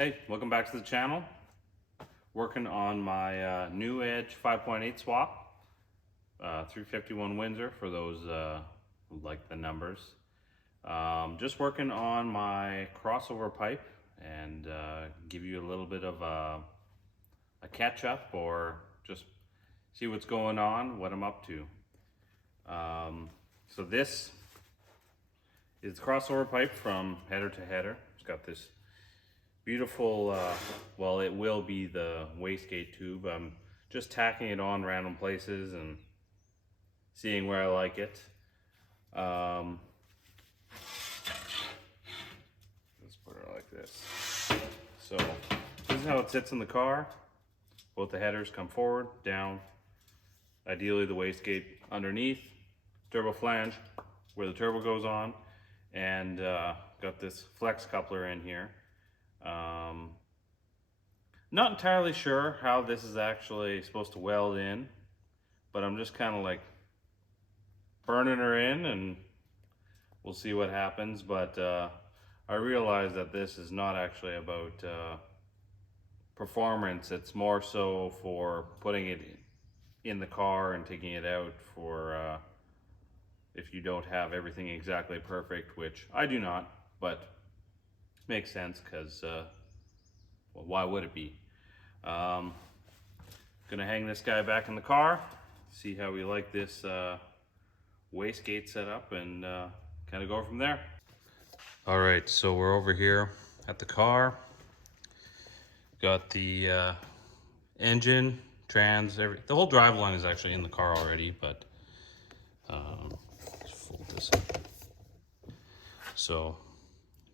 Hey, welcome back to the channel. Working on my New Edge 5.8 swap, 351 Windsor for those who like the numbers. Just working on my crossover pipe and give you a little bit of a catch up or just see what's going on, what I'm up to. So this is crossover pipe from header to header. It's got this beautiful, well, it will be the wastegate tube. I'm just tacking it on random places and seeing where I like it. Let's put it like this. So this is how it sits in the car. Both the headers come forward, down. Ideally the wastegate underneath, turbo flange where the turbo goes on, and got this flex coupler in here. Not entirely sure how this is actually supposed to weld in, but I'm just kind of like burning her in and we'll see what happens. But I realize that this is not actually about performance. It's more so for putting it in the car and taking it out for if you don't have everything exactly perfect, which I do not, but makes sense because well, why would it be? Gonna hang this guy back in the car, see how we like this wastegate setup, and kind of go from there. All right, so we're over here at the car. Got the engine, trans, the whole driveline is actually in the car already, but let's fold this up. So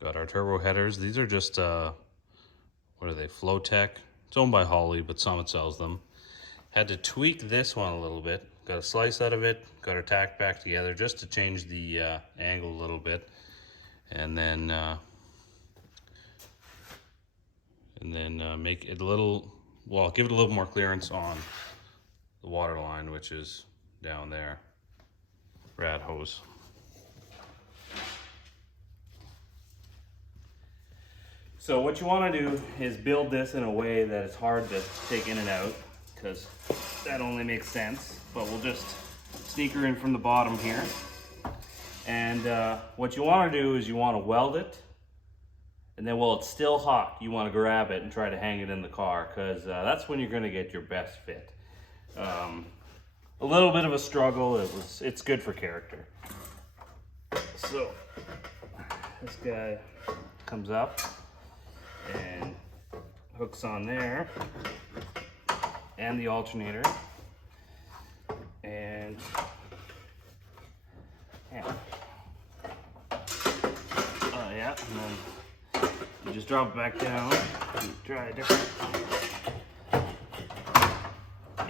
got our turbo headers. These are just what are they, Flowtech? It's owned by Holly, but Summit sells them. Had to tweak this one a little bit. Got a slice out of it, got her tacked back together just to change the angle a little bit. And then make it a little, well, give it a little more clearance on the water line, which is down there. Rad hose. So what you want to do is build this in a way that it's hard to take in and out, because that only makes sense. But we'll just sneak her in from the bottom here. And what you want to do is you want to weld it, and then while it's still hot, you want to grab it and try to hang it in the car, because that's when you're going to get your best fit. A little bit of a struggle. It's good for character. So this guy comes up and hooks on there, and the alternator, and yeah, and then you just drop it back down. Try a different.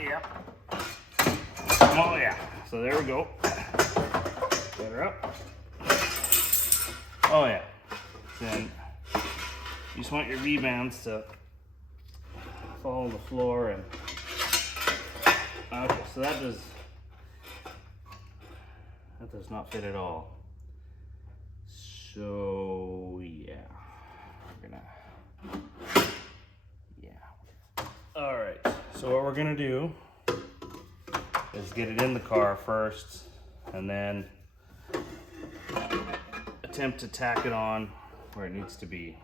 Yep. Oh yeah. So there we go. Get her up. Oh yeah. Then you just want your V-bands to fall on the floor, and okay, so that does not fit at all. So yeah, we're gonna, yeah. All right, so what we're gonna do is get it in the car first, and then attempt to tack it on where it needs to be.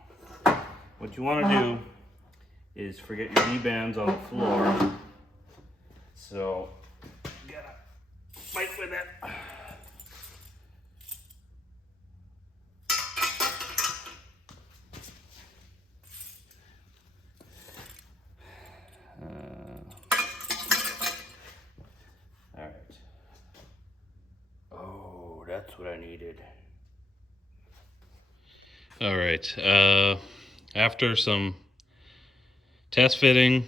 What you want to do is forget your V-bands on the floor. So you gotta fight with it. All right. Oh, that's what I needed. All right. After some test fitting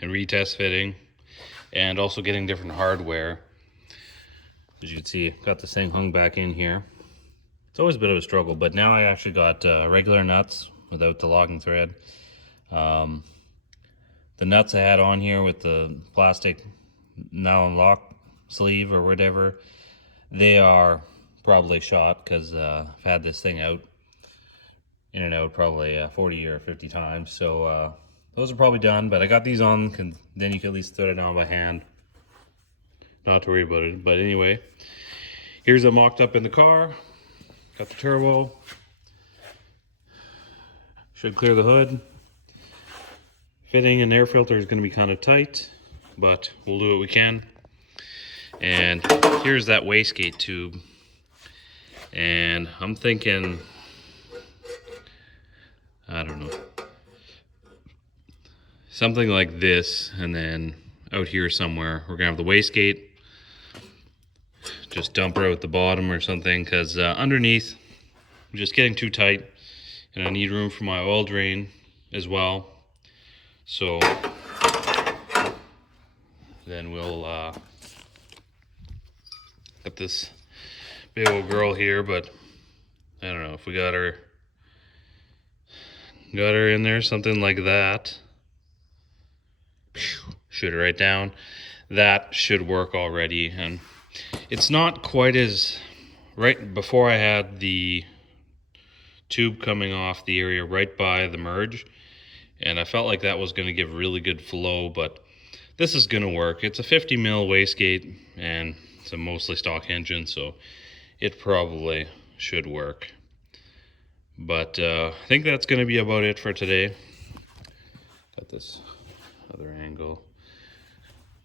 and retest fitting, and also getting different hardware, as you can see, got this thing hung back in here. It's always a bit of a struggle, but now I actually got regular nuts without the locking thread. The nuts I had on here with the plastic nylon lock sleeve or whatever, they are probably shot because I've had this thing out in and out probably 40 or 50 times. So those are probably done, but I got these on, then you can at least thread it down by hand. Not to worry about it. But anyway, here's it mocked up in the car. Got the turbo. Should clear the hood. Fitting an air filter is going to be kind of tight, but we'll do what we can. And here's that wastegate tube. And I'm thinking, I don't know, something like this, and then out here somewhere we're gonna have the wastegate. Just dump her out the bottom or something, because underneath I'm just getting too tight, and I need room for my oil drain as well. So then we'll got this big old girl here, but I don't know if we got her in there, something like that. Shoot it right down. That should work already, and it's not quite as right. Before I had the tube coming off the area right by the merge, and I felt like that was going to give really good flow, but this is going to work. It's a 50 mil wastegate, and it's a mostly stock engine, so it probably should work. But I think that's going to be about it for today. Got this other angle.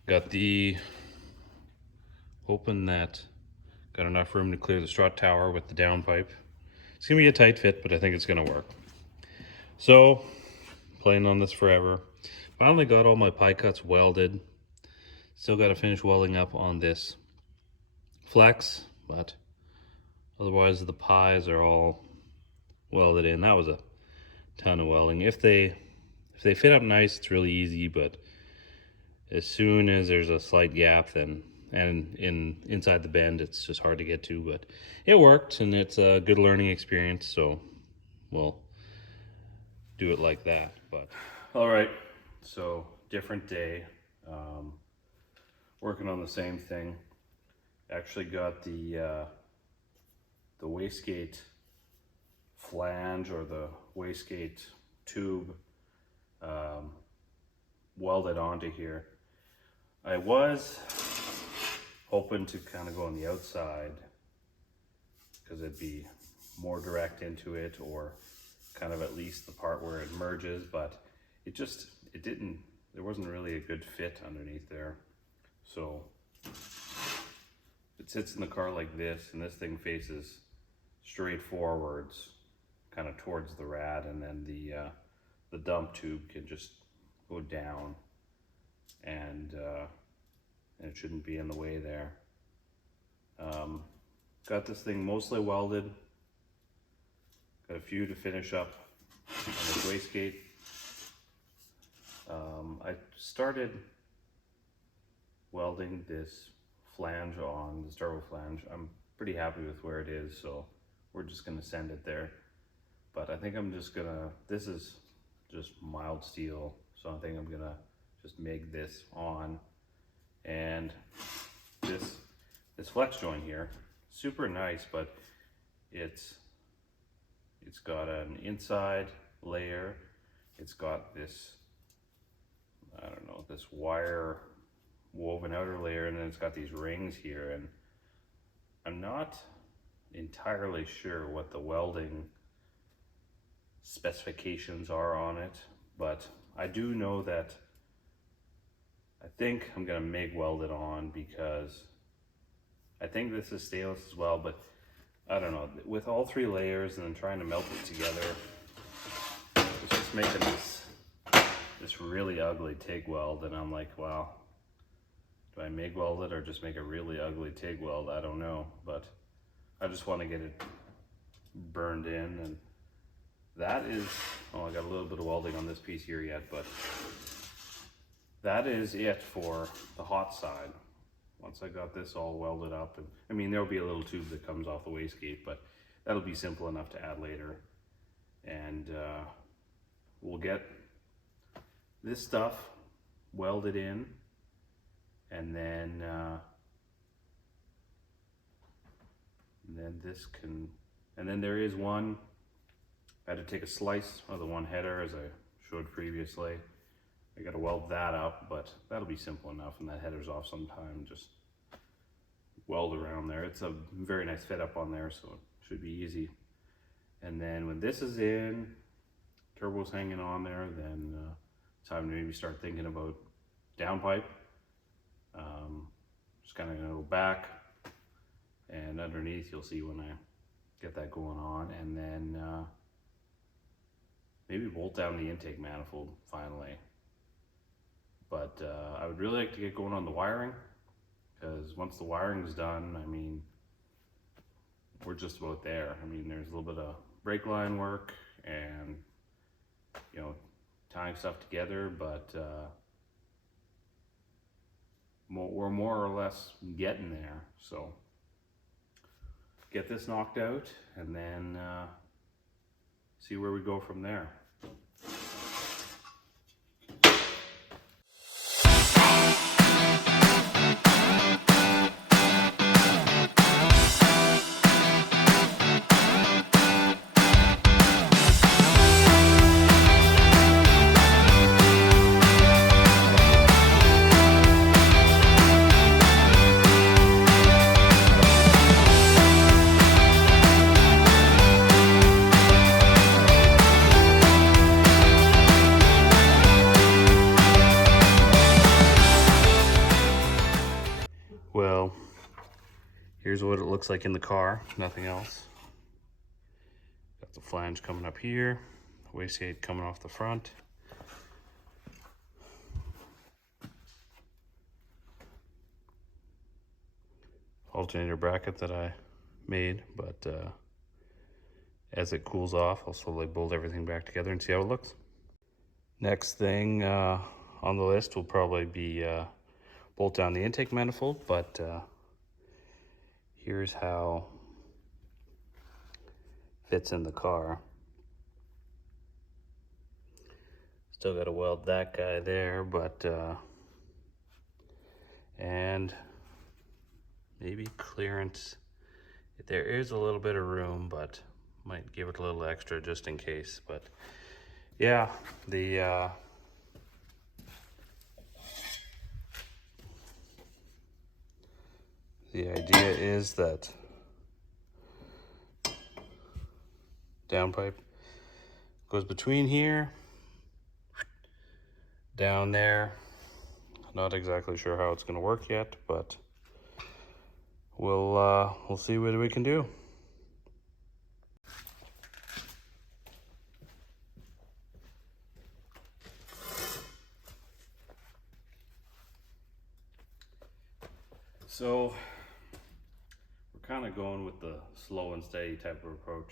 Got the open that. Got enough room to clear the strut tower with the downpipe. It's going to be a tight fit, but I think it's going to work. So, playing on this forever. Finally got all my pie cuts welded. Still got to finish welding up on this flex, but otherwise the pies are all welded in. That was a ton of welding. If they fit up nice, it's really easy, but as soon as there's a slight gap, then inside the bend, it's just hard to get to. But it worked, and it's a good learning experience, so we'll do it like that. But all right, so different day, working on the same thing. Actually got the wastegate flange, or the wastegate tube, welded onto here. I was hoping to kind of go on the outside because it'd be more direct into it, or kind of at least the part where it merges, but there wasn't really a good fit underneath there. So it sits in the car like this, and this thing faces straight forwards, kind of towards the rad, and then the dump tube can just go down, and it shouldn't be in the way there. Got this thing mostly welded. Got a few to finish up on this wastegate. I started welding this flange on, the turbo flange. I'm pretty happy with where it is, so we're just gonna send it there. But I think I'm just gonna, this is just mild steel, so I think I'm gonna just make this on. And this flex joint here, super nice, but it's got an inside layer. It's got this, I don't know, this wire woven outer layer, and then it's got these rings here, and I'm not entirely sure what the welding specifications are on it, but I do know that I think I'm gonna MIG weld it on, because I think this is stainless as well, but I don't know, with all three layers and then trying to melt it together, it's just making this really ugly TIG weld, and I'm like, wow, do I MIG weld it or just make a really ugly TIG weld? I don't know, but I just want to get it burned in. And that is, oh, I got a little bit of welding on this piece here yet, but that is it for the hot side. Once I got this all welded up, and I mean, there'll be a little tube that comes off the wastegate, but that'll be simple enough to add later. And we'll get this stuff welded in, and then this can, and then there is one I had to take a slice of the one header as I showed previously. I gotta weld that up, but that'll be simple enough, and that header's off sometime, just weld around there. It's a very nice fit up on there, so it should be easy. And then when this is in, turbo's hanging on there, then it's time to maybe start thinking about downpipe. Just kind of gonna go back and underneath, you'll see when I get that going on, and then maybe bolt down the intake manifold finally. But I would really like to get going on the wiring, because once the wiring's done, I mean, we're just about there. I mean, there's a little bit of brake line work and, you know, tying stuff together, but we're more or less getting there. So get this knocked out and then see where we go from there. Well, here's what it looks like in the car, nothing else. Got the flange coming up here, wastegate coming off the front. Alternator bracket that I made, but as it cools off, I'll slowly bolt everything back together and see how it looks. Next thing on the list will probably be bolt down the intake manifold, but here's how it fits in the car. Still got to weld that guy there, but and maybe clearance. There is a little bit of room, but might give it a little extra just in case. But yeah, the idea is that downpipe goes between here, down there. Not exactly sure how it's going to work yet, but we'll see what we can do. So we're kind of going with the slow and steady type of approach.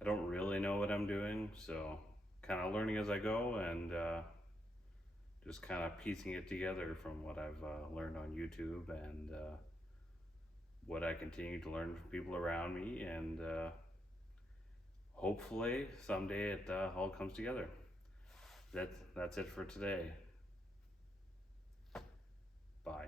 I don't really know what I'm doing, so kind of learning as I go, and just kind of piecing it together from what I've learned on YouTube and what I continue to learn from people around me, and hopefully someday it all comes together. That's it for today. Bye.